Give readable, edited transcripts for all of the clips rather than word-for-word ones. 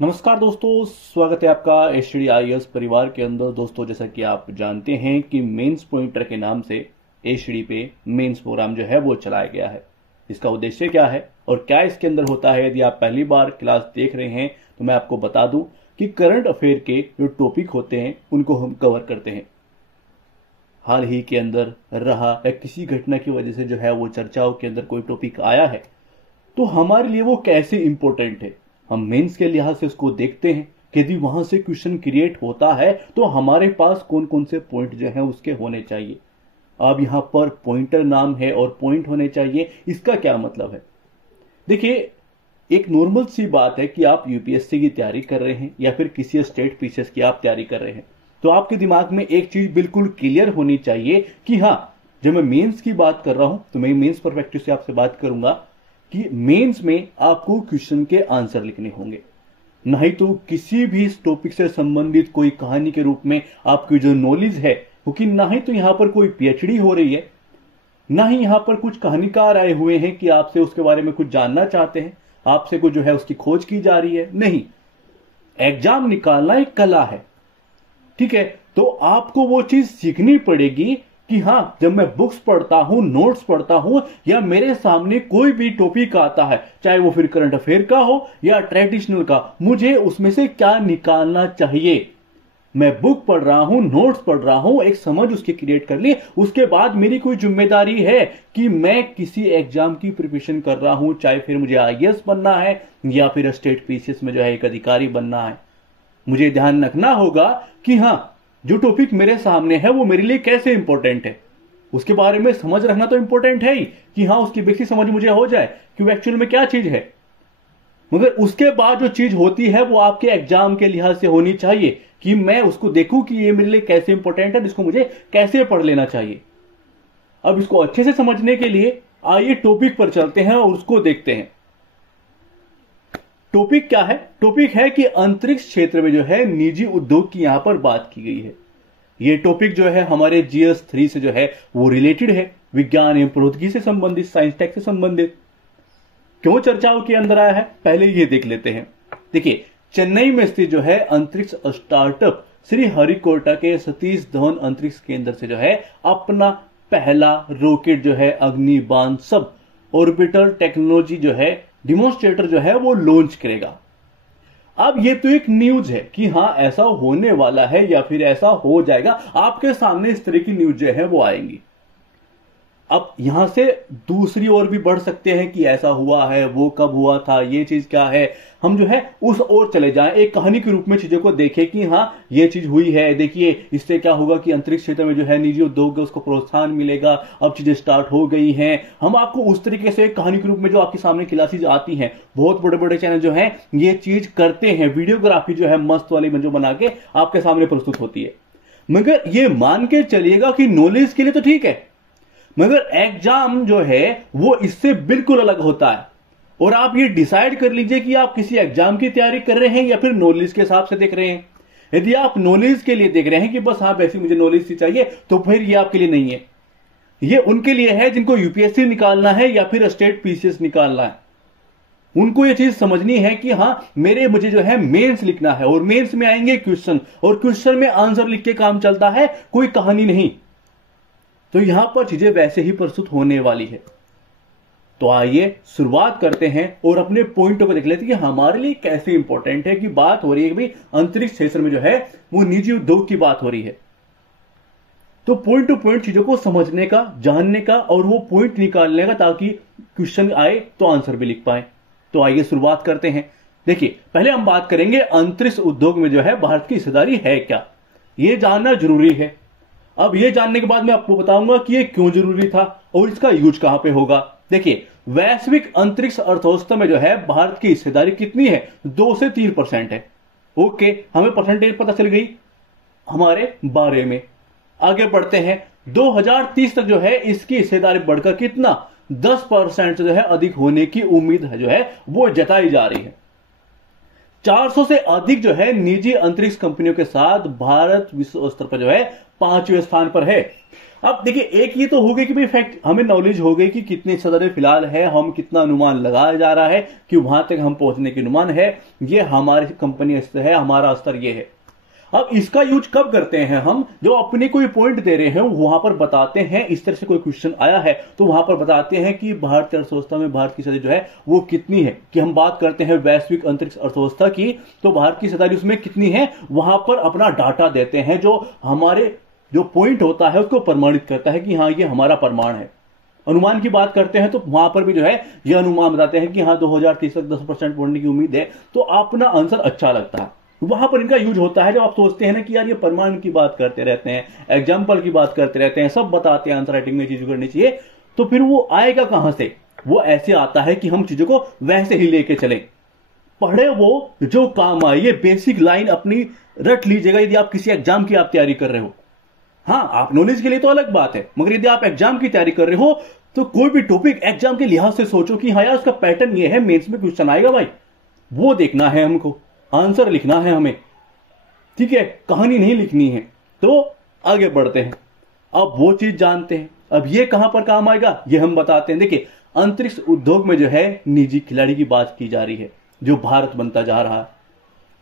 नमस्कार दोस्तों, स्वागत है आपका एचडी परिवार के अंदर। दोस्तों, जैसा कि आप जानते हैं कि मेंस पॉइंटर के नाम से एचडी पे मेंस प्रोग्राम जो है वो चलाया गया है। इसका उद्देश्य क्या है और क्या इसके अंदर होता है, यदि आप पहली बार क्लास देख रहे हैं तो मैं आपको बता दूं कि करंट अफेयर के जो टॉपिक होते हैं उनको हम कवर करते हैं। हाल ही के अंदर रहा या किसी घटना की वजह से जो है वो चर्चाओं के अंदर कोई टॉपिक आया है तो हमारे लिए वो कैसे इंपॉर्टेंट है, हम मेंस के लिहाज से उसको देखते हैं कि यदि वहां से क्वेश्चन क्रिएट होता है तो हमारे पास कौन कौन से पॉइंट जो है उसके होने चाहिए। अब यहां पर पॉइंटर नाम है और पॉइंट होने चाहिए, इसका क्या मतलब है? देखिए, एक नॉर्मल सी बात है कि आप यूपीएससी की तैयारी कर रहे हैं या फिर किसी स्टेट पीसीएस की आप तैयारी कर रहे हैं तो आपके दिमाग में एक चीज बिल्कुल क्लियर होनी चाहिए कि हाँ, जब मैं मेंस की बात कर रहा हूं तो मैं मेंस परस्पेक्टिव से आपसे बात करूंगा कि मेंस में आपको क्वेश्चन के आंसर लिखने होंगे, नहीं तो किसी भी टॉपिक से संबंधित कोई कहानी के रूप में आपकी जो नॉलेज है, क्योंकि ना ही तो यहां पर कोई पीएचडी हो रही है, ना ही यहां पर कुछ कहानीकार आए हुए हैं कि आपसे उसके बारे में कुछ जानना चाहते हैं, आपसे कुछ जो है उसकी खोज की जा रही है। नहीं, एग्जाम निकालना एक कला है, ठीक है? तो आपको वो चीज सीखनी पड़ेगी कि हां, जब मैं बुक्स पढ़ता हूं, नोट्स पढ़ता हूं या मेरे सामने कोई भी टॉपिक आता है, चाहे वो फिर करंट अफेयर का हो या ट्रेडिशनल का, मुझे उसमें से क्या निकालना चाहिए। मैं बुक पढ़ रहा हूं, नोट्स पढ़ रहा हूं, एक समझ उसकी क्रिएट कर ली, उसके बाद मेरी कोई जिम्मेदारी है कि मैं किसी एग्जाम की प्रिपरेशन कर रहा हूं, चाहे फिर मुझे आईएएस बनना है या फिर स्टेट पीसीएस में जो है एक अधिकारी बनना है। मुझे ध्यान रखना होगा कि हां, जो टॉपिक मेरे सामने है वो मेरे लिए कैसे इंपॉर्टेंट है, उसके बारे में समझ रखना तो इंपॉर्टेंट है ही कि हां, उसकी बेसिक समझ मुझे हो जाए कि वो एक्चुअल में क्या चीज है। मगर उसके बाद जो चीज होती है वो आपके एग्जाम के लिहाज से होनी चाहिए कि मैं उसको देखूं कि ये मेरे लिए कैसे इंपॉर्टेंट है, इसको मुझे कैसे पढ़ लेना चाहिए। अब इसको अच्छे से समझने के लिए आइए टॉपिक पर चलते हैं और उसको देखते हैं। टॉपिक क्या है? टॉपिक है कि अंतरिक्ष क्षेत्र में जो है निजी उद्योग की यहां पर बात की गई है। यह टॉपिक जो है हमारे जीएस 3 से जो है वो रिलेटेड है, विज्ञान एवं प्रौद्योगिकी से संबंधित, साइंस टेक से संबंधित। क्यों चर्चाओं के अंदर आया है, पहले ये देख लेते हैं। देखिए, चेन्नई में स्थित जो है अंतरिक्ष स्टार्टअप श्री हरिकोटा के सतीश धवन अंतरिक्ष केंद्र से जो है अपना पहला रॉकेट जो है अग्निबाण सब ऑर्बिटल टेक्नोलॉजी जो है डिमोन्स्ट्रेटर जो है वो लॉन्च करेगा। अब ये तो एक न्यूज है कि हां, ऐसा होने वाला है या फिर ऐसा हो जाएगा, आपके सामने इस तरह की न्यूज जो है वो आएंगी। अब यहां से दूसरी ओर भी बढ़ सकते हैं कि ऐसा हुआ है, वो कब हुआ था, ये चीज क्या है, हम जो है उस ओर चले जाएं, एक कहानी के रूप में चीजों को देखें कि हां, ये चीज हुई है, देखिए इससे क्या होगा कि अंतरिक्ष क्षेत्र में जो है निजी उद्योग उसको प्रोत्साहन मिलेगा, अब चीजें स्टार्ट हो गई हैं। हम आपको उस तरीके से एक कहानी के रूप में जो आपके सामने क्लासेज आती हैं, बहुत बड़े बड़े चैनल जो है ये चीज करते हैं, वीडियोग्राफी जो है मस्त वाली जो बना के आपके सामने प्रस्तुत होती है। मगर ये मान के चलिएगा कि नॉलेज के लिए तो ठीक है, मगर एग्जाम जो है वो इससे बिल्कुल अलग होता है। और आप ये डिसाइड कर लीजिए कि आप किसी एग्जाम की तैयारी कर रहे हैं या फिर नॉलेज के हिसाब से देख रहे हैं। यदि आप नॉलेज के लिए देख रहे हैं कि बस हाँ, वैसी मुझे नॉलेज सी चाहिए, तो फिर ये आपके लिए नहीं है। ये उनके लिए है जिनको यूपीएससी निकालना है या फिर स्टेट पीसीएस निकालना है। उनको ये चीज समझनी है कि हाँ, मुझे जो है मेंस लिखना है और मेंस में आएंगे क्वेश्चन, और क्वेश्चन में आंसर लिख के काम चलता है, कोई कहानी नहीं। तो यहां पर चीजें वैसे ही प्रस्तुत होने वाली है। तो आइए शुरुआत करते हैं और अपने पॉइंटों को देख लेते हैं कि हमारे लिए कैसे इंपॉर्टेंट है कि बात हो रही है कि भाई अंतरिक्ष क्षेत्र में जो है वो निजी उद्योग की बात हो रही है। तो पॉइंट टू पॉइंट चीजों को समझने का, जानने का और वो पॉइंट निकालने का, ताकि क्वेश्चन आए तो आंसर भी लिख पाए। तो आइए शुरुआत करते हैं। देखिए, पहले हम बात करेंगे अंतरिक्ष उद्योग में जो है भारत की हिस्सेदारी है क्या, यह जानना जरूरी है। अब यह जानने के बाद मैं आपको बताऊंगा कि यह क्यों जरूरी था और इसका यूज कहां पे होगा। देखिए, वैश्विक अंतरिक्ष अर्थव्यवस्था में जो है भारत की हिस्सेदारी कितनी है? 2 से 3% है। ओके, हमें परसेंटेज पता चल गई हमारे बारे में। आगे बढ़ते हैं, 2030 तक जो है इसकी हिस्सेदारी बढ़कर कितना 10% जो है अधिक होने की उम्मीद है जो है वो जताई जा रही है। 400 से अधिक जो है निजी अंतरिक्ष कंपनियों के साथ भारत विश्व स्तर पर जो है 5वें स्थान पर है। अब देखिए, एक ये तो हो गई कि भाई फैक्ट हमें नॉलेज हो गई कि कितने सदर फिलहाल है, हम कितना अनुमान लगाया जा रहा है कि वहां तक हम पहुंचने के अनुमान है, ये हमारी कंपनी स्तर है, हमारा स्तर ये है। अब इसका यूज कब करते हैं हम, जो अपने कोई पॉइंट दे रहे हैं वहां पर बताते हैं। इस तरह से कोई क्वेश्चन आया है तो वहां पर बताते हैं कि भारतीय अर्थव्यवस्था में भारत की सदी जो है वो कितनी है। कि हम बात करते हैं वैश्विक अंतरिक्ष अर्थव्यवस्था की, तो भारत की सदी उसमें कितनी है, वहां पर अपना डाटा देते हैं जो हमारे जो पॉइंट होता है उसको प्रमाणित करता है कि हाँ ये हमारा प्रमाण है। अनुमान की बात करते हैं तो वहां पर भी जो है ये अनुमान बताते हैं कि हाँ 2030 तक 10% बढ़ने की उम्मीद है, तो अपना आंसर अच्छा लगता है। वहां पर इनका यूज होता है जब आप सोचते हैं ना कि यार ये प्रमाण की बात करते रहते हैं, एग्जाम्पल की बात करते रहते हैं, सब बताते हैं आंसर राइटिंग में चीजें करनी चाहिए, तो फिर वो आएगा कहां से। वो ऐसे आता है कि हम चीजों को वैसे ही लेके चले, पढ़े वो जो काम आए। ये बेसिक लाइन अपनी रट लीजिएगा यदि आप किसी एग्जाम की आप तैयारी कर रहे हो। हाँ, आप नॉलेज के लिए तो अलग बात है, मगर यदि आप एग्जाम की तैयारी कर रहे हो तो कोई भी टॉपिक एग्जाम के लिहाज से सोचो कि हाँ यार उसका पैटर्न ये है, मेंस में क्वेश्चन आएगा भाई, वो देखना है हमको, आंसर लिखना है हमें, ठीक है, कहानी नहीं लिखनी है। तो आगे बढ़ते हैं, अब वो चीज जानते हैं। अब ये कहां पर काम आएगा ये हम बताते हैं। देखिए, अंतरिक्ष उद्योग में जो है निजी खिलाड़ी की बात की जा रही है, जो भारत बनता जा रहा है।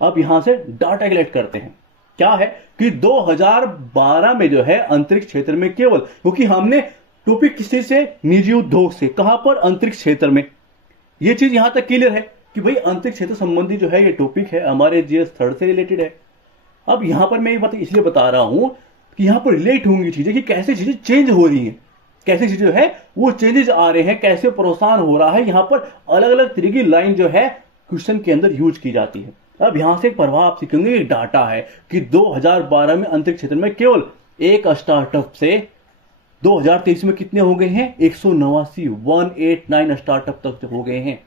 अब यहां से डाटा कलेक्ट करते हैं। क्या है कि 2012 में जो है अंतरिक्ष क्षेत्र में केवल, क्योंकि हमने टॉपिक किसी से, निजी उद्योग से, कहां पर, अंतरिक्ष क्षेत्र में। यह चीज यहां तक क्लियर है कि भाई अंतरिक्ष क्षेत्र संबंधी जो है ये टॉपिक है, हमारे जीएस थर्ड से रिलेटेड है। अब यहां पर मैं ये बात इसलिए बता रहा हूं कि यहां पर रिलेट होंगी चीजें कि कैसे चीजें चेंज हो रही हैं, कैसे चीजें है वो चेंजेस आ रहे हैं, कैसे प्रोत्साहन हो रहा है। यहां पर अलग अलग तरह की लाइन जो है क्वेश्चन के अंदर यूज की जाती है। अब यहां से एक प्रभाव आप सीखेंगे, एक डाटा है कि 2012 में अंतरिक्ष क्षेत्र में केवल एक स्टार्टअप से 2023 में कितने हो गए हैं, 189 स्टार्टअप तक हो गए हैं।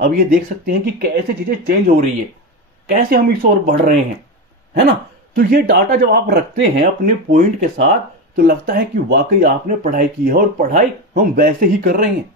अब ये देख सकते हैं कि कैसे चीजें चेंज हो रही है, कैसे हम इस ओर बढ़ रहे हैं, है ना। तो ये डाटा जब आप रखते हैं अपने पॉइंट के साथ तो लगता है कि वाकई आपने पढ़ाई की है और पढ़ाई हम वैसे ही कर रहे हैं।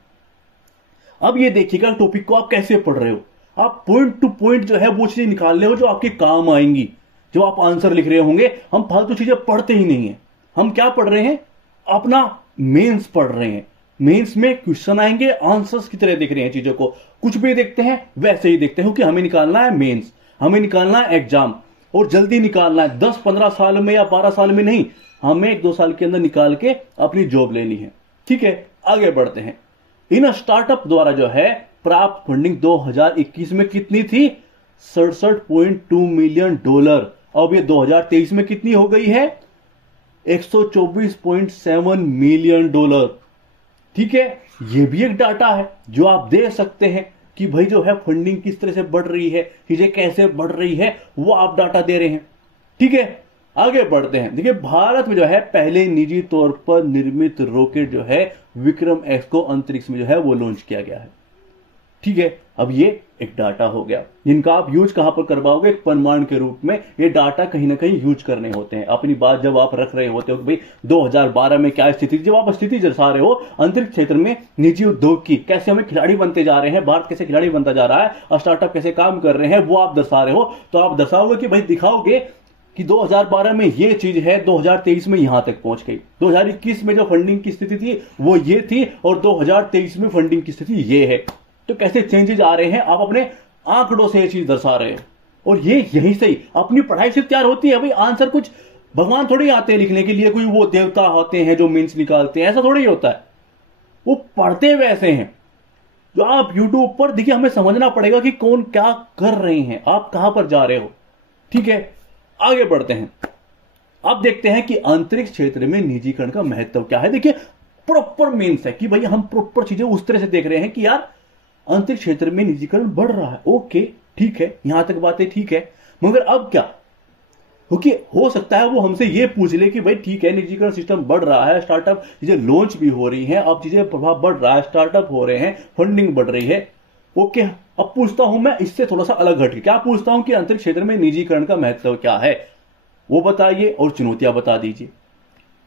अब ये देखिएगा टॉपिक को आप कैसे पढ़ रहे हो, आप पॉइंट टू पॉइंट जो है वो चीजें निकाल रहे हो जो आपके काम आएंगी जब आप आंसर लिख रहे होंगे। हम फालतू चीजें पढ़ते ही नहीं है, हम क्या पढ़ रहे हैं, अपना मेंस पढ़ रहे हैं। मेंस में क्वेश्चन आएंगे, आंसर्स की तरह देख रहे हैं चीजों को, कुछ भी देखते हैं वैसे ही देखते हैं कि हमें निकालना है मेंस, हमें निकालना है एग्जाम, और जल्दी निकालना है, 10-15 साल में या 12 साल में नहीं, हमें 1-2 साल के अंदर निकाल के अपनी जॉब लेनी है। ठीक है, आगे बढ़ते हैं। इन स्टार्टअप द्वारा जो है प्राप्त फंडिंग 2021 में कितनी थी, $67.2 मिलियन। अब ये 2023 में कितनी हो गई है, $124.7 मिलियन। ठीक है, ये भी एक डाटा है जो आप दे सकते हैं कि भाई जो है फंडिंग किस तरह से बढ़ रही है, चीजें कैसे बढ़ रही है, वो आप डाटा दे रहे हैं। ठीक है, आगे बढ़ते हैं। देखिए, भारत में जो है पहले निजी तौर पर निर्मित रॉकेट जो है विक्रम एक्स को अंतरिक्ष में जो है वो लॉन्च किया गया है। ठीक है, अब ये एक डाटा हो गया जिनका आप यूज कहां पर करवाओगे, एक प्रमाण के रूप में ये डाटा कहीं ना कहीं यूज करने होते हैं। अपनी बात जब आप रख रहे होते हो कि भाई 2012 में क्या स्थिति, जब आप स्थिति दर्शा रहे हो अंतरिक्ष क्षेत्र में निजी उद्योग की, कैसे हमें खिलाड़ी बनते जा रहे हैं, भारत कैसे खिलाड़ी बनता जा रहा है, स्टार्टअप कैसे काम कर रहे हैं, वो आप दर्शा रहे हो। तो आप दर्शाओगे कि भाई दिखाओगे कि 2012 में ये चीज है, 2023 में यहां तक पहुंच गई, 2021 में जो फंडिंग की स्थिति थी वो ये थी, और 2023 में फंडिंग की स्थिति ये है। तो कैसे चेंजेस आ रहे हैं, आप अपने आंकड़ों से ये चीज दर्शा रहे हैं। और ये यहीं से ही अपनी पढ़ाई से तैयार होती है। भाई आंसर कुछ भगवान थोड़ी आते हैं लिखने के लिए, कोई वो देवता होते हैं जो मीन्स निकालते हैं, ऐसा थोड़ी होता है। वो पढ़ते वैसे हैं जो आप यूट्यूब पर देखिए, हमें समझना पड़ेगा कि कौन क्या कर रहे हैं, आप कहां पर जा रहे हो। ठीक है, आगे बढ़ते हैं। अब देखते हैं कि अंतरिक्ष क्षेत्र में निजीकरण का महत्व क्या है। देखिए, प्रॉपर मीन्स है कि भाई हम प्रॉपर चीजें उस तरह से देख रहे हैं कि यार अंतरिक्ष क्षेत्र में निजीकरण बढ़ रहा है। ओके, ठीक है, यहां तक बातें ठीक है, मगर अब क्या, क्योंकि हो सकता है वो हमसे ये पूछ ले कि भाई ठीक है निजीकरण सिस्टम बढ़ रहा है, स्टार्टअप चीजें लॉन्च भी हो रही हैं, अब चीजें प्रभाव बढ़ रहा है, स्टार्टअप हो रहे हैं, फंडिंग बढ़ रही है। ओके, अब पूछता हूं मैं इससे थोड़ा सा अलग हटके, क्या पूछता हूं कि अंतरिक्ष क्षेत्र में निजीकरण का महत्व क्या है, वो बताइए और चुनौतियां बता दीजिए,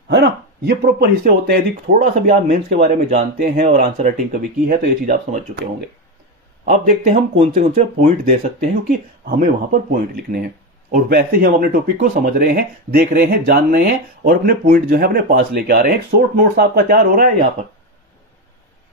है ना। ये प्रॉपर हिस्से होते हैं। यदि थोड़ा सा भी आप मेंस के बारे में जानते हैं और आंसर राइटिंग कभी की है तो ये चीज आप समझ चुके होंगे। अब देखते हैं हम कौन से पॉइंट दे सकते हैं, क्योंकि हमें वहां पर पॉइंट लिखने हैं। और वैसे ही हम अपने टॉपिक को समझ रहे हैं, देख रहे हैं, जान रहे हैं और अपने पॉइंट जो है अपने पास लेके आ रहे हैं। एक शॉर्ट नोट्स आपका तैयार हो रहा है यहां पर।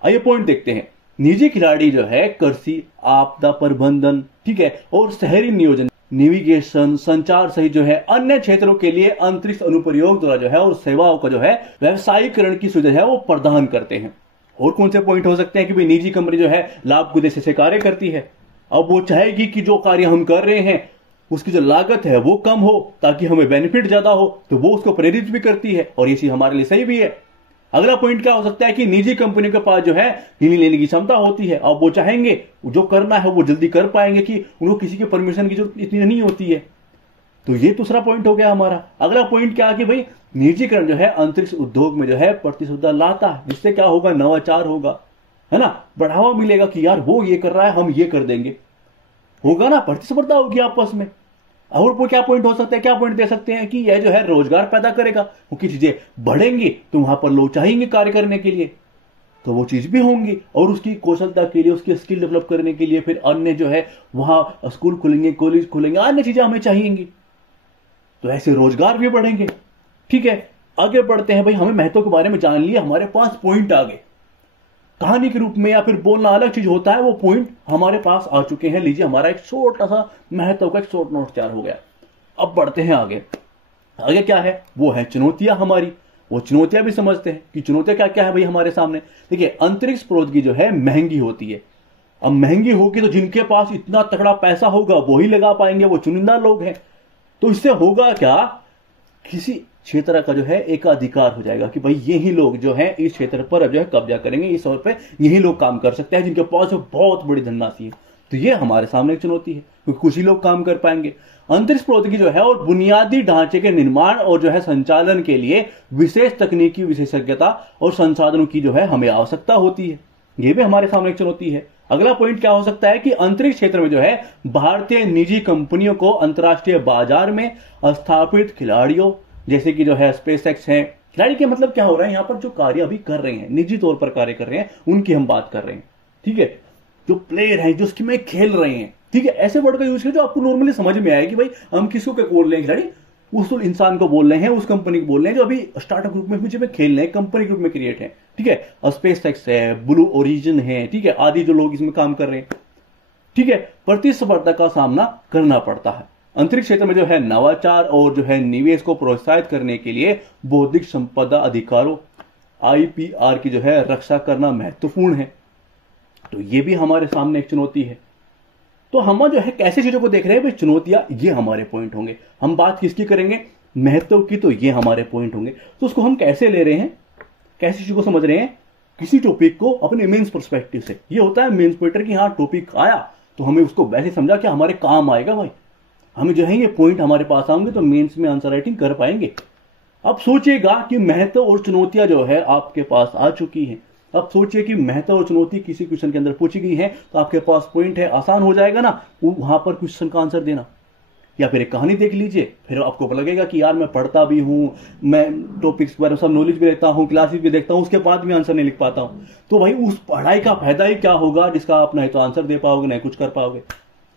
आइए पॉइंट देखते हैं। निजी खिलाड़ी जो है कृषि, आपदा प्रबंधन, ठीक है, और शहरी नियोजन, नेविगेशन, संचार सहित जो है अन्य क्षेत्रों के लिए अंतरिक्ष अनुप्रयोग द्वारा जो है और सेवाओं का जो है व्यवसायीकरण की सुविधा है वो प्रदान करते हैं। और कौन से पॉइंट हो सकते हैं कि भाई निजी कंपनी जो है लाभ के उद्देश्य से कार्य करती है। अब वो चाहेगी कि जो कार्य हम कर रहे हैं उसकी जो लागत है वो कम हो ताकि हमें बेनिफिट ज्यादा हो, तो वो उसको प्रेरित भी करती है और ये चीज हमारे लिए सही भी है। अगला पॉइंट क्या हो सकता है कि निजी कंपनियों के पास जो है निर्णय लेने की क्षमता होती है। अब वो चाहेंगे जो करना है वो जल्दी कर पाएंगे कि उनको किसी के परमिशन की जरूरत इतनी नहीं होती है। तो ये दूसरा पॉइंट हो गया हमारा। अगला पॉइंट क्या कि भाई निजीकरण जो है अंतरिक्ष उद्योग में जो है प्रतिस्पर्धा लाता है, जिससे क्या होगा, नवाचार होगा, है ना, बढ़ावा मिलेगा कि यार वो ये कर रहा है हम ये कर देंगे, होगा ना, प्रतिस्पर्धा होगी आपस में। और वो क्या पॉइंट हो सकता है, क्या पॉइंट दे सकते हैं कि यह जो है रोजगार पैदा करेगा, क्योंकि चीजें बढ़ेंगी तो वहां पर लोग चाहेंगे कार्य करने के लिए, तो वो चीज भी होंगी और उसकी कौशलता के लिए, उसकी स्किल डेवलप करने के लिए फिर अन्य जो है वहां स्कूल खुलेंगे, कॉलेज खुलेंगे, अन्य चीजें हमें चाहिएंगी, तो ऐसे रोजगार भी बढ़ेंगे। ठीक है, आगे बढ़ते हैं। भाई हमें महत्व के बारे में जान लिया, हमारे पास पॉइंट आ गए, कहानी के रूप में या फिर बोलना अलग चीज होता है, वो पॉइंट हमारे पास आ चुके हैं। लीजिए हमारा एक छोटा सा महत्व का एक शॉर्ट नोट तैयार हो गया। अब बढ़ते हैं आगे। आगे क्या है, वो है चुनौतियां हमारी। वो चुनौतियां भी समझते हैं कि चुनौतियां क्या क्या है भाई हमारे सामने। देखिए अंतरिक्ष प्रौद्योगिकी जो है महंगी होती है। अब महंगी होगी तो जिनके पास इतना तगड़ा पैसा होगा वो ही लगा पाएंगे, वो चुनिंदा लोग हैं। तो इससे होगा क्या, किसी क्षेत्र का जो है एकाधिकार हो जाएगा कि भाई यही लोग जो है इस क्षेत्र पर जो है कब्जा करेंगे, इस तौर पे यही लोग काम कर सकते हैं जिनके पास बहुत बड़ी धनराशि है। तो ये हमारे सामने एक चुनौती है क्योंकि कुछ ही लोग काम कर पाएंगे। अंतरिक्ष प्रौद्योगिकी जो है और बुनियादी ढांचे के निर्माण और जो है संचालन के लिए विशेष तकनीकी विशेषज्ञता और संसाधनों की जो है हमें आवश्यकता होती है। ये भी हमारे सामने एक चुनौती है। अगला पॉइंट क्या हो सकता है कि अंतरिक्ष क्षेत्र में जो है भारतीय निजी कंपनियों को अंतर्राष्ट्रीय बाजार में स्थापित खिलाड़ियों जैसे कि जो है स्पेस एक्स है, खिलाड़ी के मतलब क्या हो रहा है, यहां पर जो कार्य अभी कर रहे हैं, निजी तौर पर कार्य कर रहे हैं, उनकी हम बात कर रहे हैं। ठीक है, जो प्लेयर हैं, जो उसकी में खेल रहे हैं, ठीक है, ऐसे वर्ड का यूज किया जो आपको नॉर्मली समझ में आए कि भाई हम किसको क्या बोल रहे हैं, खिलाड़ी उस इंसान को बोल रहे हैं, उस कंपनी को बोल रहे हैं जो अभी स्टार्टअप ग्रुप में मुझे खेल रहे हैं, कंपनी ग्रुप में क्रिएट है। ठीक है, स्पेस एक्स है, ब्लू ओरिजिन है, ठीक है, आदि जो लोग इसमें काम कर रहे हैं। ठीक है, प्रतिस्पर्धा का सामना करना पड़ता है। अंतरिक्ष क्षेत्र में जो है नवाचार और जो है निवेश को प्रोत्साहित करने के लिए बौद्धिक संपदा अधिकारों आईपीआर की जो है रक्षा करना महत्वपूर्ण है। तो ये भी हमारे सामने एक चुनौती है। तो हम जो है कैसे चीजों को देख रहे हैं भाई, चुनौतियां, ये हमारे पॉइंट होंगे। हम बात किसकी करेंगे, महत्व की, तो ये हमारे पॉइंट होंगे। तो उसको हम कैसे ले रहे हैं, कैसे चीजों को समझ रहे हैं, किसी टॉपिक को अपने मेंस पर्सपेक्टिव से। ये होता है मेंस पॉइंटर की, हाँ टॉपिक आया तो हमें उसको वैसे समझा कि हमारे काम आएगा भाई, हमें जो है ये पॉइंट हमारे पास आएंगे तो मेंस में आंसर राइटिंग कर पाएंगे। अब सोचिएगा कि महत्व और चुनौतियां जो है आपके पास आ चुकी हैं। अब सोचिए कि महत्व और चुनौती किसी क्वेश्चन के अंदर पूछी गई है तो आपके पास पॉइंट है, आसान हो जाएगा ना वहां पर क्वेश्चन का आंसर देना। या फिर एक कहानी देख लीजिए, फिर आपको लगेगा कि यार मैं पढ़ता भी हूं, मैं टॉपिक्स के बारे में सब नॉलेज भी रखता हूं, क्लासेस भी देखता हूं, उसके बाद भी आंसर नहीं लिख पाता हूं। तो भाई उस पढ़ाई का फायदा ही क्या होगा जिसका आप नहीं तो आंसर दे पाओगे, नहीं कुछ कर पाओगे।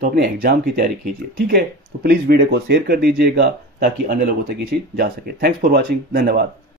तो अपने एग्जाम की तैयारी कीजिए। ठीक है, तो प्लीज वीडियो को शेयर कर दीजिएगा ताकि अन्य लोगों तक ये चीज जा सके। थैंक्स फॉर वॉचिंग, धन्यवाद।